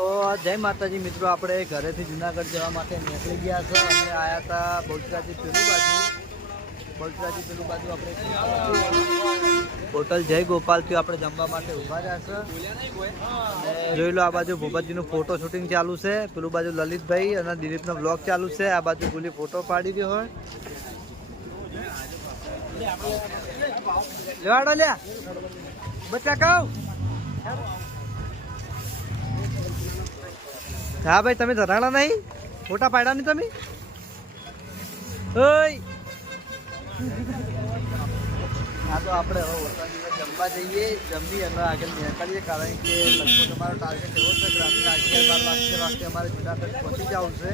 તો જય માતાજી મિત્રો, આપણે ઘરેથી જુનાગઢ જવા માટે નીકળી ગયા છે અને આવ્યા હતા બહુચરાજી પેલું બાજુ. બહુચરાજી પેલું બાજુ આપણે હોટલ જય ગોપાલથી આપણે જમવા માટે ઊભા રહ્યા છે. જોઈ લો આ બાજુ ભૂપતજીનું ફોટો શૂટિંગ ચાલુ છે. પેલું બાજુ લલિતભાઈ અને દિલીપનો બ્લોગ ચાલુ છે. આ બાજુ ગુલી ફોટો પાડી રહ્યો હોય. લેવાડો લ્યા. બચ્ચા કહું. હા ભાઈ, તમે ધરાણા નહીં? ફોટા પાડ્યા નહીં તમે? હા, તો આપણે હવે જમવા જઈએ. જમી અને આગળ નીકળીએ, કારણ કે લગભગ અમારો ટાર્ગેટ એવો છે કે રાતના અગિયાર બાર અમારે જુનાગઢ પહોંચી જવું છે.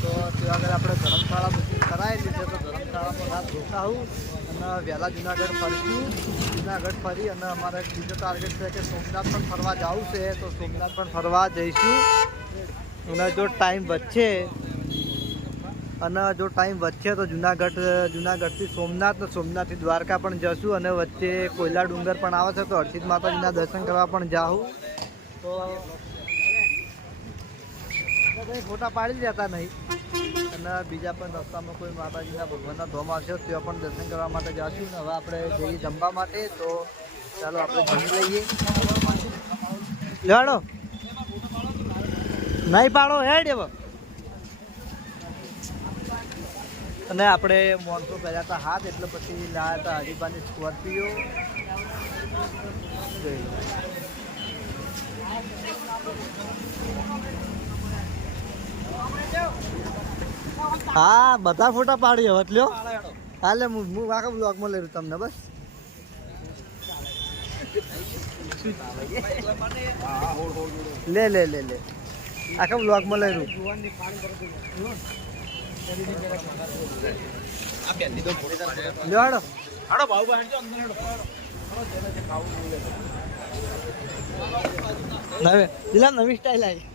તો તે આપણે ધરમશાળા બુકિંગ કરાવી છે તો ધરમશાળામાં રાત રોકાવું અને વહેલા જુનાગઢ ફરશું. જુનાગઢ ફરી અને અમારે બીજો ટાર્ગેટ છે કે સોમનાથ પણ ફરવા જવું છે, તો સોમનાથ પણ ફરવા જઈશું. અને જો ટાઈમ વધશે, અને જો ટાઈમ વધશે તો જુનાગઢ, જુનાગઢથી સોમનાથ સોમનાથથી દ્વારકા પણ જશું અને વચ્ચે કોયલા ડુંગર પણ આવે છે, તો હર્ષિત માતાજીના દર્શન કરવા પણ જાઉં તો ફોટા પાડી જતા નહીં. અને બીજા પણ રસ્તામાં કોઈ માતાજીના ભગવાનના ધોમ આવશે, ત્યાં પણ દર્શન કરવા માટે જશું. અને હવે આપણે જઈએ જમવા માટે, તો ચાલો આપણે જમી લઈએ. લેવાડો નહીં પાડો હેડ એવો અને આપણે મોનસો કર્યા હતા હાથ એટલે પછી લાયા હતા હજીબાની સ્કોર્પિયો. હા બધા ફોટા પાડી હવે લ્યો. હાલે હું હું આખા બ્લોગમાં લઈ તમને બસ. લે લે લે લે. આખા બ્લોગમાં લઈ રહ્યું. નવે દિલા નવી સ્ટાઇલ આવી.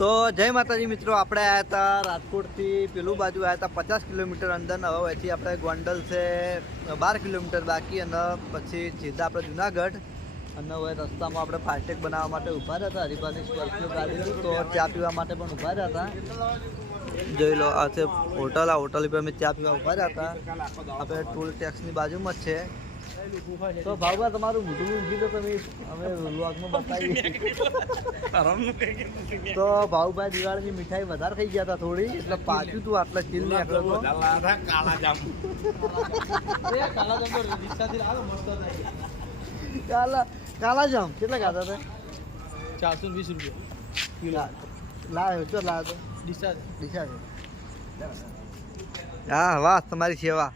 તો જય માતાજી મિત્રો, આપણે આવ્યા હતા રાજકોટથી, પેલું બાજુ આવ્યા હતા પચાસ કિલોમીટર અંદર હવેથી આપણે ગોંડલ છે, બાર કિલોમીટર બાકી અને પછી સીધા આપણે જુનાગઢ. અને હવે રસ્તામાં આપણે ફાસ્ટેગ બનાવવા માટે ઊભા રહ્યા હતા. હરિભાની સ્કોર્પિયો ગાડી તો ચા પીવા માટે પણ ઊભા રહ્યા હતા. જોઈ લો આ છે હોટલ. આ હોટલ પર અમે ચા પીવા ઊભા રહ્યા હતા. આપણે ટોલ ટેક્સની બાજુમાં જ છે. તો ભાવભાઈ તમારું મોઢું ઊંઘી તો તમે અમે વ્લોગમાં બતાવીએ. તો ભાવભાઈ દિવાળીની મીઠાઈ વધારે થઈ ગયા હતા થોડી એટલે પાછું તું આટલા ચીલ ને આટલો તો. કાલા કાલા જામ કેટલા ખાતા હતા? ચારસો વીસ રૂપિયા. લાવ્યો ચો લાવ્યો તો? ડિસ્ચાર્જ દિશા હા વાહ તમારી સેવા.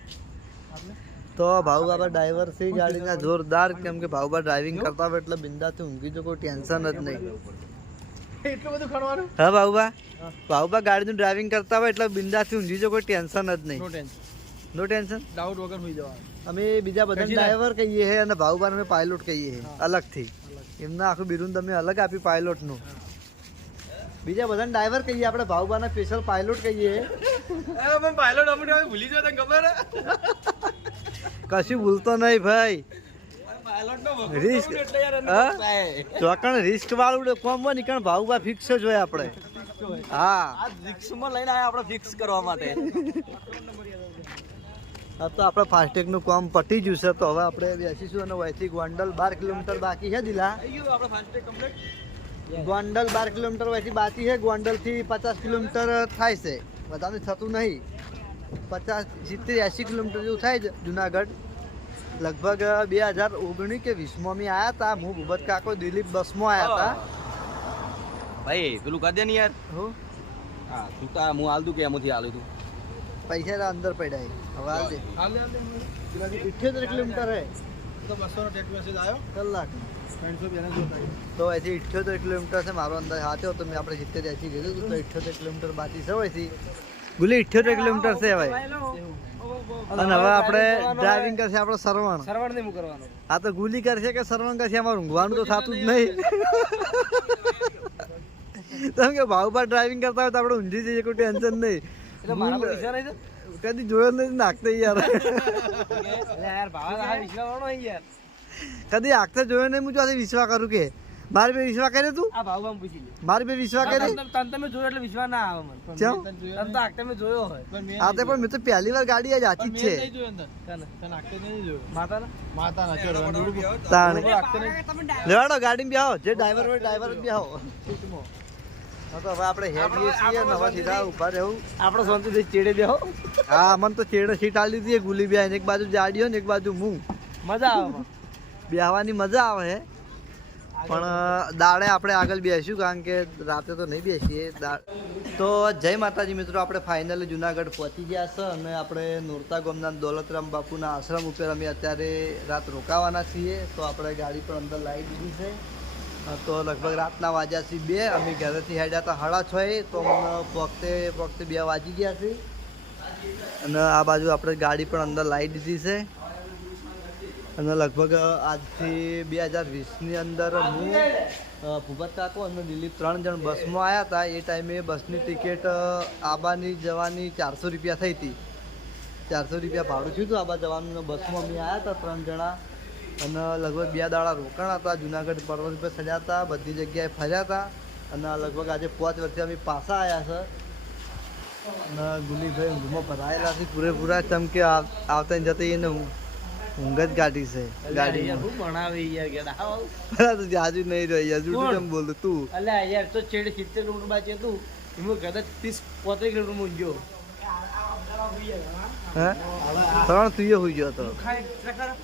તો ભાઉ બાબા ડ્રાઈવર છે ગાડીના જોરદાર કેમ કે ભાઉ બા ડ્રાઇવિંગ કરતા હોય એટલે બિંદાથી ઊંઘી જો કોઈ ટેન્શન જ નહીં. એટલું બધું ખણવાનું? હા ભાઉબા? ભાઉબા ગાડીનું ડ્રાઇવિંગ કરતા હોય એટલે બિંદાથી ઊંઘી જો કોઈ ટેન્શન જ નહીં. નો ટેન્શન ડાઉટ વગર હોઈ જવાનું. અમે બીજા બધા ડ્રાઈવર કહીએ છે અને ભાઉબાને અમે પાયલોટ કહીએ છે અલગથી. એમના આખું બિરુદ તમે અલગ આપ્યું પાયલોટનું બીજા બધા ડ્રાઈવર કહીએ આપણે ભાઉબાના સ્પેશિયલ પાયલોટ કહીએ પાયલોટ અમુક ભૂલી જાય ખબર કશું ભૂલતો નહીં ભાઈ. Risk. ચોકણ રિસ્ક વાળું કોમ હોય ને કારણ ફિક્સ જ હોય આપણે. હા. રિક્ષમાં લઈને આયા આપણે ફિક્સ કરવા માટે. હા તો આપણે ફાસ્ટેગનું કામ પતી ગયું છે તો હવે આપણે બેસીશું અને વહીથી ગોંડલ બાર કિલોમીટર બાકી છે દિલા. ગોંડલ બાર કિલોમીટર વયથી બાકી છે ગોંડલથી પચાસ કિલોમીટર થાય છે. બધાને થતું નહીં. પચાસ સિત્તેર એંસી કિલોમીટર જેવું થાય છે જુનાગઢ. લગભગ બે હજાર ઓગણીસ કે વીસમાં અમે આવ્યા હતા હું ભૂપત કાકો દિલીપ બસમાં આવ્યા હતા ભાઈ પેલું કરી દે ને યાર. હું? હા તા હું હાલ દઉં કે એમાંથી હાલું તું? પૈસા તો અંદર પડ્યા. હવે દે. ઇઠ્યોતેર કિલોમીટર હે. તો બસો નો ટેક્સ મેસેજ આવ્યો? કલાક ત્રણસો બેલેન્સ જોતા તો અહીંથી ઇઠ્યોતેર કિલોમીટર છે મારો અંદર સાચો તો મેં આપણે સિત્તેર એસી કીધું હતું તો ઇઠ્યોતેર કિલોમીટર બાકી છે ગુલી ઇઠ્યોતેર કિલોમીટર છે હવે. અને હવે આપણે ડ્રાઇવિંગ કરશે આપણો સરવણ. સરવણ નહીં કરવાનો? આ તો ગુલી કરશે કે સરવણ કરશે અમારે ઊંઘવાનું તો થતું જ નહીં. તમે કે ભાવભા ડ્રાઇવિંગ કરતા હોય તો આપણે ઊંઘી જઈએ કોઈ ટેન્શન નહીં. એટલે મારા પર વિશ્વાસ નહીં કદી જોયો નથી નાખતા યાર. યાર ભાવા વિશ્વાસ વાળો યાર. કદી આખતે જોયો નહીં હું આજે વિશ્વાસ કરું કે. મારી બે વિશ્વા કરે તું? આ ભાવ પૂછી લે મારી બે વિશ્વા કરે તમ- તમ તમે જોયો એટલે વિશ્વાસ ના આવે મને. ચમ? તમ તો આખતે મેં જોયો હોય. આ તો પણ મેં તો પહેલી વાર ગાડી આજ આચી જ છે. કાને? માતાના? તાણ. તમે લેવાડો ગાડી બેહો જે ડ્રાઈવર હોય ડ્રાઈવર બી હા તો હવે આપણે હેડીએ છીએ ને હવે સીધા ઊભા રહેવું આપણે શાંતિથી ચેડે બેહો. હા મને તો ચેડે સીટ આલી દીધી ગુલી બેન એક બાજુ જાડીઓ ને એક બાજુ હું મજા આવે. બેહવાની મજા આવે હે. પણ દાડે આપણે આગળ બેસીશું કારણ કે રાતે તો નહીં બેસીએ. તો જય માતાજી મિત્રો આપણે ફાઇનલી જુનાગઢ પહોંચી ગયા છે અને આપણે નોરતા ગામના દોલતરામ બાપુના આશ્રમ ઉપર અમે અત્યારે રાત રોકાવાના છીએ. તો આપણે ગાડી પણ અંદર લાવી દીધી છે. તો લગભગ રાતના વાગ્યા છે બે. અમે ઘરેથી હેડ્યા હતા સાડા છ તો અમને વખતે વખતે બે વાગી ગયા છે. અને આ બાજુ આપણે ગાડી પણ અંદર લાવી દીધી છે. અને લગભગ આજથી બે હજાર વીસની અંદર હું ભૂપત કાકો અને દિલીપ ત્રણ જણ બસમાં આવ્યા હતા. એ ટાઈમે બસની ટિકિટ આબાની જવાની ચારસો રૂપિયા થઈ હતી. ચારસો રૂપિયા ભાડું થયું હતું આબા જવાનું બસમાં અમે આવ્યા હતા ત્રણ જણા. અને લગભગ બે દાડા રોકાણ હતા. જુનાગઢ પર્વત પર સજ્યા હતા બધી જગ્યાએ ફર્યા હતા. અને લગભગ આજે પાંચ વર્ષે અમે પાછા આવ્યા છે. અને ગુલીભાઈ ઊંઘમાં ભરાયેલા છે પૂરેપૂરા. કેમ કે આવતા જતા એને ઊંઘ જ કાઢી છે ગાડી શું ભણાવે યાર ગેડા? તો જાજુ નહીં રહી યાર જુઠું કેમ બોલું તું? અલ્યા યાર તો છેડ સિત્તેર કિલોમીટર છે તું. એમાં કદાચ ત્રીસ પોત્રીસ કિલોમીટરમાં ઊંઘ્યો. હે? ત્રણ તુંએ હોઈ ગયો હતો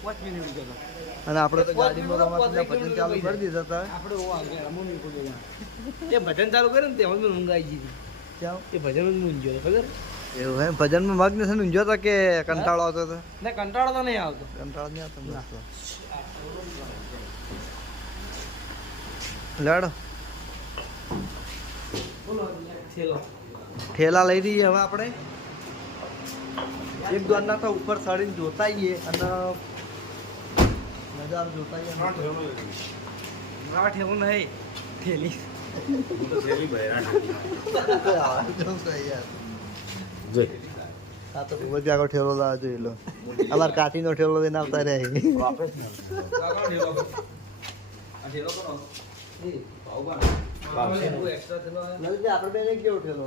પાંચ મિનિટ ગયો. અને આપણે તો ગાડીમાં રમતના ભજન ચાલુ કરી દીધા હતા. આપણે ઓ આગળ રમો નહીં કોઈ. એ ભજન ચાલુ કરે ને તેમાં મને ઊંઘ આવી ગઈ? એ ભજન જ ઊંઘ્યો હતો ખબર? એવું હે ભજનમાં મગ્ન છે ઊંઝો હતો કે કંટાળો આવતો હતો? ને કંટાળો તો નહીં આવતો. કંટાળો નહીં આવતો. લેડો. થેલો ઠેલા લઈ દઈએ હવે આપણે. એક દ્વારના તો ઉપર ચડીને જોતા અને નજારો જોતા મારા ઠેલો નહીં. આગળ ઠેલો લાવવા જોઈ લો. અમાર કાઠીનો ઠેલો લઈને આવતા રહે. આપણે કેવો ઠેલો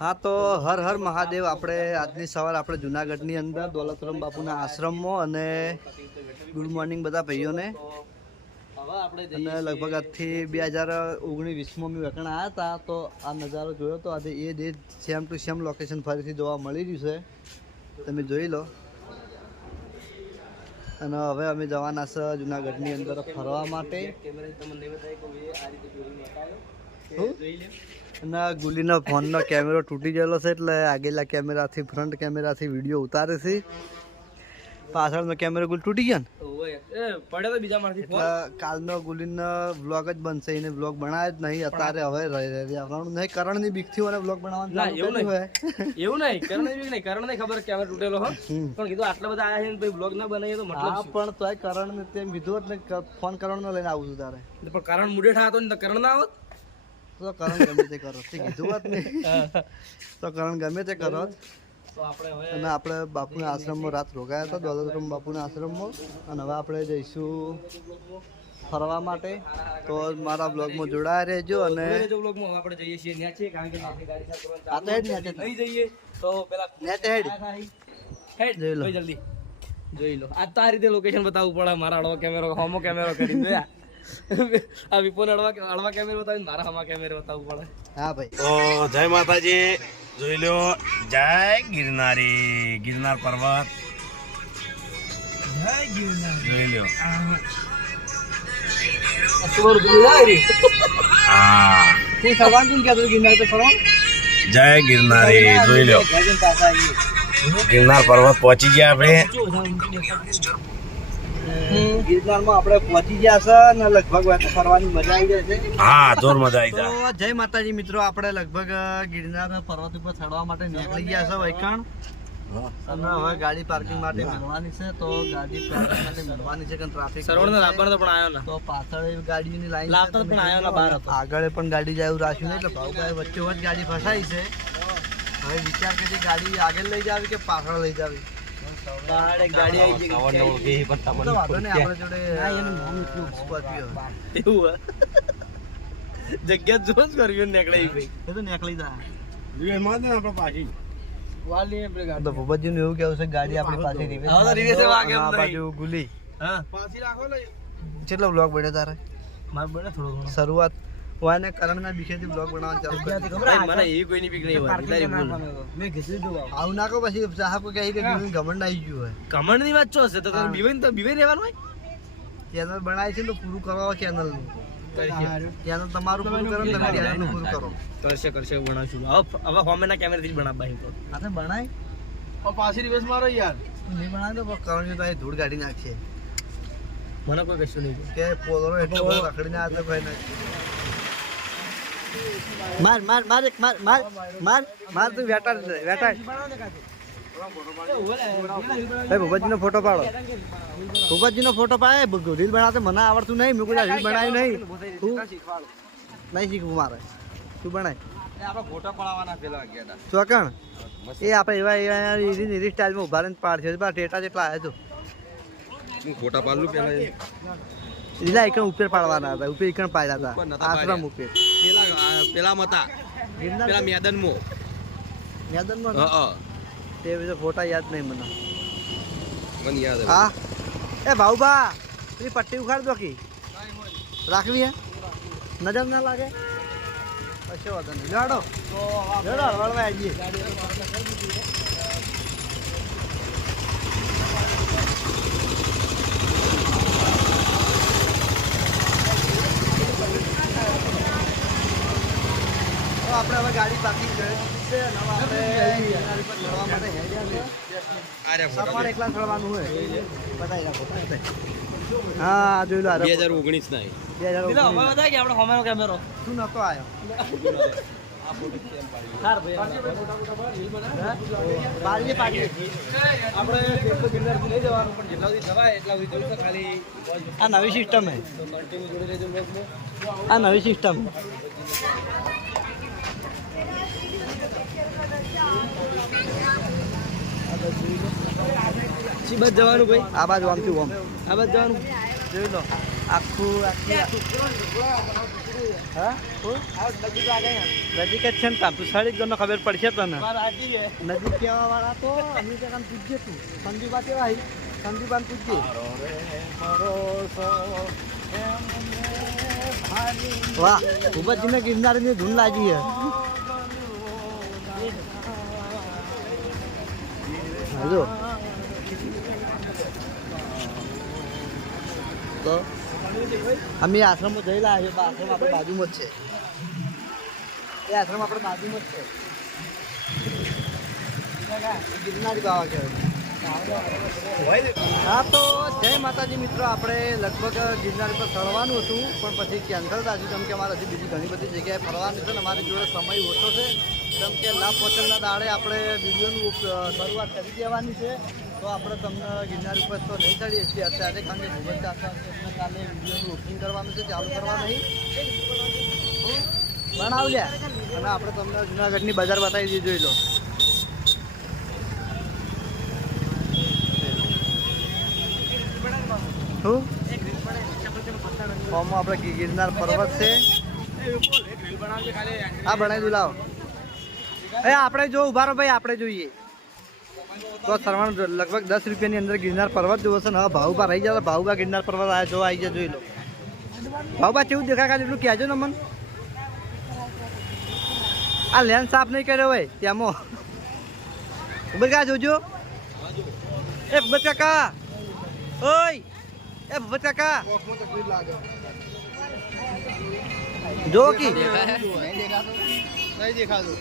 હા તો હર હર મહાદેવ. આપણે આજની સવાર આપણે જુનાગઢની અંદર દોલતરામ બાપુના આશ્રમમાં અને ગુડ મોર્નિંગ બધા ભાઈઓને. અને લગભગ આજથી બે હજાર ઓગણીસ વીસમાં મેં વેકણ આવ્યા હતા તો આ નજારો જોયો તો આજે એ day same to same location ફરીથી જોવા મળી રહ્યું છે. તમે જોઈ લો. અને હવે અમે જવાના છે જુનાગઢની અંદર ફરવા માટે. આ ગુલીનો ફોનનો કેમેરો તૂટી ગયેલો છે એટલે આગેલા કેમેરાથી ફ્રન્ટ કેમેરાથી વીડિયો ઉતારે છે. પાછળનો કેમેરો ગુલ તૂટી ગયો ને? ઓય તો બીજા મારથી એટલે કાલનો ગુલીનો વ્લોગ જ બનશે એને વ્લોગ બનાવે જ નહીં. અત્યારે હવે રહેવાનું નહીં કરણની બીકથી મને વ્લોગ બનાવવાનું ના, એવું નહીં. હોય એવું નહીં કરણ બીક નહીં. કરણ નહીં ખબર કેમેરા તૂટેલો હો. પણ કીધું આટલા બધા આયા છે ને પછી બ્લોગ ના બનાવીએ તો મતલબ પણ તોય કરણને તેમ કીધું એટલે ને ફોન કરણનો લઈને આવું છું તારે. પણ કરણ મુડે ઠાતો ને કરણ ના આવત તો કરણ ગમે તે કરો. તે કીધું વાત નહીં. તો કરણ ગમે તે કરો. અને આપણે બાપુના આશ્રમમાં રાત રોકાયા હતા દોલતરામ બાપુના આશ્રમમાં. અને હવે આપણે જઈશું ફરવા માટે. તો મારા બ્લોગમાં જોડાયા રહેજો અને જો બ્લોગમાં આપણે જઈએ છીએ કારણ કે ગાડી સાફ હેડ જઈએ. તો. પેલા નેટ હેડ. હેડ. જોઈ લો. જલ્દી. જોઈ લો. આજ તો આ રીતે લોકેશન બતાવવું પડે. મારા કેમેરો હોમો કેમેરો કરી દે આ વિપોને અડવા અડવા કેમેરો બતાવીને મારા હમા કેમેરો બતાવવું પડે. હા ભાઈ. તો જય માતાજી. જોઈ લો જય ગિરનારી. ગિરનાર પર્વત. જોઈ લો જાય ગિરનાર તો ફરવા જય ગિરનારી. જોઈ લો ગિરનાર પર્વત પહોંચી ગયા આપણે. ગિરનારમાં આપણે પહોંચી ગયા છે અને લગભગ ફરવાની મજા આવી જાય છે. હા જોર મજા આવી તો જય માતાજી મિત્રો આપણે લગભગ ગિરનાર પર્વત ઉપર ચડવા માટે નીકળી ગયા છે વૈકણ. અને હવે ગાડી પાર્કિંગ માટે મળવાની છે તો ગાડી પાર્કિંગ માટે મળવાની છે કે ટ્રાફિક સરવણ લાવવાનો તો પણ આવ્યો ને. તો પાછળ એ ગાડીની લાઈન પણ આયો ને બહાર આગળ પણ ગાડી જાય એવું રાખ્યું એટલે ભાવભાઈ વચ્ચે વચ્ચે ગાડી ફસાઈ છે. હવે વિચાર કરી ગાડી આગળ લઈ જાવી કે પાછળ લઈ જાવી? બહાર એક ગાડી આવી ગઈ. તો વાંધો નહીં આપણે જોડે સ્કોર્પિયો એવું જગ્યા જોશ કર્યું નીકળે ભાઈ. એ તો નીકળી જા તો ભૂપતજીનું એવું કેવું છે ગાડી આપણી પાસે તો. વાગે આ બાજુ ગુલી. હા. કેટલો બ્લોગ બન્યો તારે? માર બને થોડો શરૂઆત વાને કરણના બીખેથી બ્લોગ બનાવવાનું ચાલુ કરી દીધું. ભાઈ, મને એ કોઈની બીક નહીં. હોય તારી ભૂલ. આવું. નાખો પછી સાહેબ કહે કે ઘમંડ આવી ગયું હોય. ઘમંડની વાત છો હશે તો તમે હા. બીવાઈ તો બીવાઈ રહેવાનું હોય? ચેનલ બનાવી છે ને તો પૂરું કરવા ચેનલનું ચેનલ તમારું. પૂરું કરો ને તમે ચેનલનું પૂરું કરો. કરશે કરશે બનાવશું. હવે હવે હોમેના કેમેરાથી જ બનાવવા અહીં તો. તો બનાય. પાછી રિવર્સ મારો યાર. નહીં બનાવે તો કરણ તો ધૂળ કાઢી નાખશે મને કોઈ કશું નહીં. કે પોલરો એટલો બધો રખડીને આ તો કોઈ નથી માર માર માર એક, માર માર માર માર તું વેટાડ વેટાડ. ભાઈ, ભૂપતજીનો ફોટો પાડો. ભૂપતજીનો ફોટો પાડે રીલ બનાવતે મને આવડતું નહીં, મેં કોઈ રીલ બનાવ્યું નહીં. તું નહીં શીખવું મારે. તું બનાય. ચોકણ? એ આપણે એવા એવા, એવી સ્ટાઇલમાં ઊભા રહીને પાડશે. ટેટા જેટલા આવ્યા તું ફોટા પાડલું પેલા લીલા એકણ ઉપર પાડવાના હતા ઉપર એકણ પાડ્યા હતા. આશ્રમ ઉપર. પેલા પેલા મતા પેલા મેદાનમાં. મેદાનમાં હા હા. તે બધા ફોટા યાદ નહીં મને. મને યાદ હા. એ ભાઉબા પેલી પટ્ટી ઉખાડ દો કી. રાખવી હે? નજર ના લાગે? કશો વાંધો નહીં. જાડો લેડો વળવા આવીએ. તો આપણે હવે ગાડી પાકી છે. આપણે ગાડી માટે હેડ્યા છે. એકલા ચડવાનું હોય. બતાવી રાખો હા જોઈ લો આ બે હજાર ઓગણીસ ના બે હજાર ઓગણીસ. કે આપણે હોમેનો કેમેરો. તું નતો આવ્યો આ નવી સિસ્ટમ હે. આ નવી સિસ્ટમ શી બસ જવાનું ભાઈ? આ બાજુ આમથી ઓમ આ બાજુ જવાનું. જોઈ લો. આખું નજીક જ છે ને તાર તું સાડી ગણો ખબર પડશે તને. નજીક કહેવા વાળા તો તો કામ પૂછજે તું. સંદીપા કેવા હી સંદીપાન પૂછજે વાહ ખૂબ જ જીને ગિરનારની ધૂન લાગી હે હાલો. તો અમે આશ્રમમાં જયેલા છે આશ્રમ આપણે બાજુમાં જ છે. એ આશ્રમ આપણે બાજુમાં જ છે. ગિરનારી બાવા કહેવાય. હા, તો જય માતાજી મિત્રો, આપણે લગભગ ગિરનારી પર ચડવાનું હતું, પણ પછી કેન્સલ થયું. કેમ કે અમારે હજી બીજી ઘણી બધી જગ્યાએ ફરવાનું છે ને, અમારી જોડે સમય ઓછો છે. કેમ કે લાભ પહોંચેલા દાડે આપણે વિડીયોનું શરૂઆત કરી દેવાની છે. તો આપણે તમને ગિરનાર ઉપર તો નહીં ચડીએ છીએ, અત્યારે કારણ કે શાસ્ત્ર કાલે વિડીયોનું ઓપનિંગ કરવાનું છે, ચાલુ કરવા નહીં. બનાવ લ્યા અને આપણે તમને જુનાગઢની બજાર બતાવી દઈએ, જોઈ લો. ફોર્મમાં આપણે ગિરનાર પર્વત છે. હા બનાવી દઉં, લાવો. આપણે જો ઊભા રહો ભાઈ, આપણે જોઈએ. તો સરવાનું લગભગ દસ રૂપિયાની અંદર ગિરનાર પર્વત જોવો છે ને. હવે ભાવબા રહી જાય ભાવબા ગિરનાર પર્વત આ જો આવી જાય જોઈ લો. ભાવબા કેવું દેખાય એટલું કહેજો ને મન. આ લેન્સ સાફ નહીં કર્યો હોય ત્યાંમાં ઉબર કા, જોજો. એ ભૂપત કાકા. ઓય! એ ભૂપત કાકા. જો કી. નહીં દેખાતું.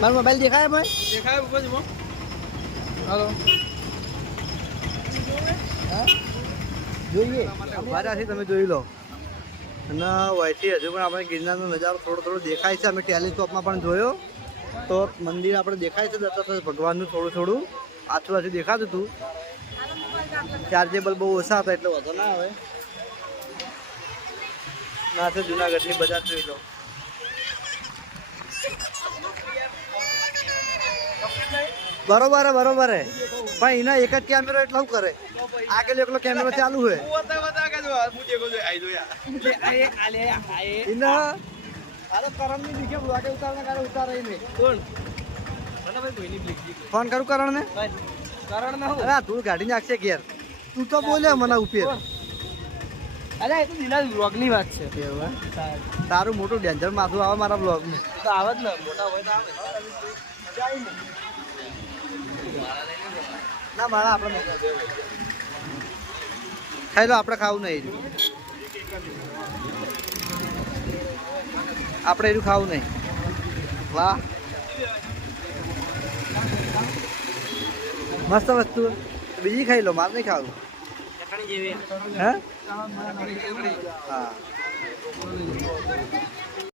મારો મોબાઈલ દેખાય ભાઈ? દેખાય ઉપરથી હાલો. જોઈએ. ઊભા તમે જોઈ લો. અને વયથી હજુ પણ આપણે ગિરનારનો નજારો થોડો થોડો દેખાય છે. અમે ટેલિસ્કોપમાં પણ જોયો. તો મંદિર આપણે દેખાય છે દત્તાત્રેય ભગવાનનું થોડું થોડું. આછું આછું દેખાતું હતું. ચાર્જેબલ બહુ ઓછા હતા એટલે વધુ ના આવે. ના છે જુનાગઢની બજાર જોઈ લો. બરોબર હે બરોબર હે. પણ એના એક જ કેમેરો એટલે શું કરે? આગળ એકલો કેમેરો ચાલુ હોય. એના તો ફોન કરું કરણ ને કારણ ના અરે આ ધૂળ નાખશે ઘેર. તું તો બોલ્યો મને ઉપર. અરે એ તો દિલા બ્લોગની વાત છે. તારું મોટું ડેન્જર માથું આવે મારા બ્લોગમાં તો આવે જ ને મોટા હોય તો આવે. ના માળા આપણે ખાઈ લો આપણે ખાવું નહીં. આપણે એનું ખાવું નહીં. વાહ. મસ્ત વસ્તુ. બીજી ખાઈ લો મારે નહીં ખાવું. હા.